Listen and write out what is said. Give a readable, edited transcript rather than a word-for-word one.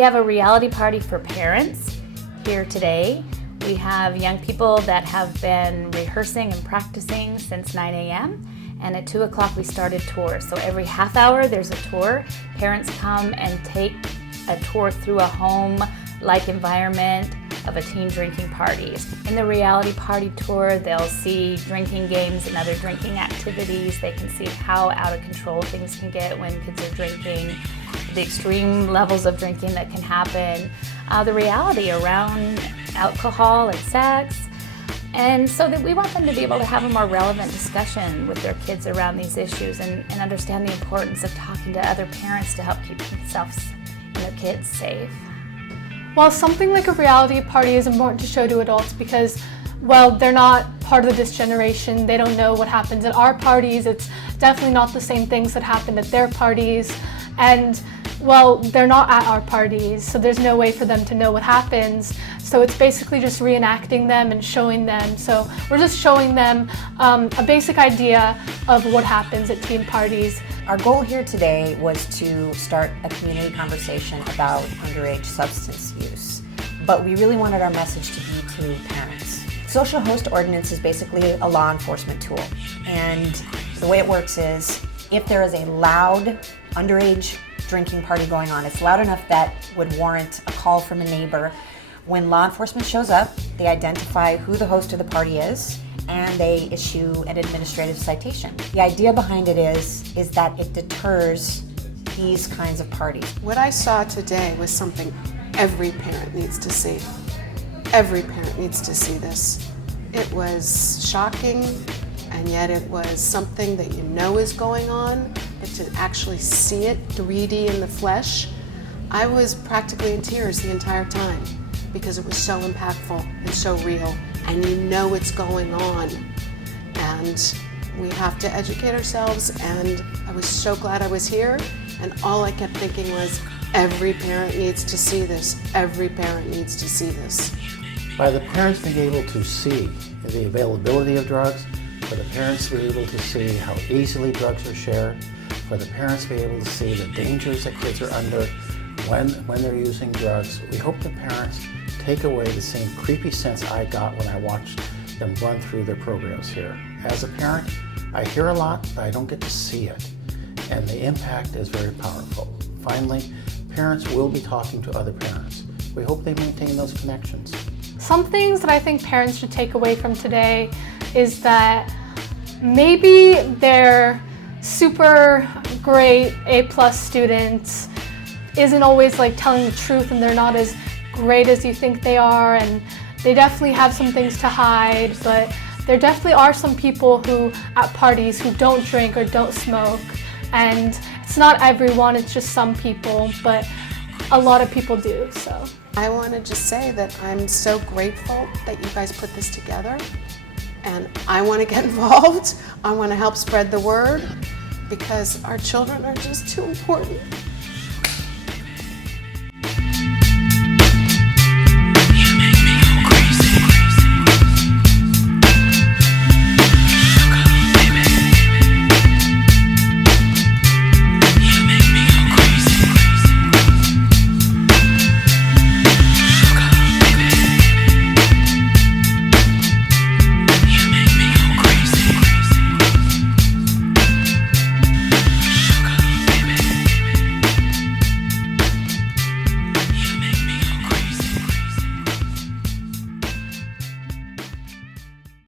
We have a reality party for parents here today. We have young people that have been rehearsing and practicing since 9 a.m. and at 2 o'clock we started tours. So every half hour there's a tour. Parents come and take a tour through a home-like environment of a teen drinking parties. In the reality party tour, they'll see drinking games and other drinking activities. They can see how out of control things can get when kids are drinking, the extreme levels of drinking that can happen, the reality around alcohol and sex. And so that we want them to be able to have a more relevant discussion with their kids around these issues and understand the importance of talking to other parents to help keep themselves and their kids safe. Well, something like a reality party is important to show to adults because, well, they're not part of this generation. They don't know what happens at our parties. It's definitely not the same things that happen at their parties. And, well, they're not at our parties, so there's no way for them to know what happens. So it's basically just reenacting them and showing them. So we're just showing them a basic idea of what happens at teen parties. Our goal here today was to start a community conversation about underage substance use, but we really wanted our message to be to parents. Social host ordinance is basically a law enforcement tool, and the way it works is if there is a loud underage drinking party going on, it's loud enough that would warrant a call from a neighbor. When law enforcement shows up, they identify who the host of the party is, and they issue an administrative citation. The idea behind it is that it deters these kinds of parties. What I saw today was something every parent needs to see. Every parent needs to see this. It was shocking, and yet it was something that you know is going on, but to actually see it 3D in the flesh, I was practically in tears the entire time because it was so impactful and so real. And you know it's going on, and we have to educate ourselves, and I was so glad I was here, and all I kept thinking was every parent needs to see this, every parent needs to see this. By the parents being able to see the availability of drugs, for the parents to be able to see how easily drugs are shared, for the parents to be able to see the dangers that kids are under when they're using drugs, we hope the parents take away the same creepy sense I got when I watched them run through their programs here. As a parent, I hear a lot, but I don't get to see it, and the impact is very powerful. Finally, parents will be talking to other parents. We hope they maintain those connections. Some things that I think parents should take away from today is that maybe their super great A+ student isn't always like telling the truth, and they're not as great as you think they are, and they definitely have some things to hide, but there definitely are some people who at parties who don't drink or don't smoke, and it's not everyone, it's just some people, but a lot of people do. So I want to just say that I'm so grateful that you guys put this together, and I want to get involved. I want to help spread the word because our children are just too important.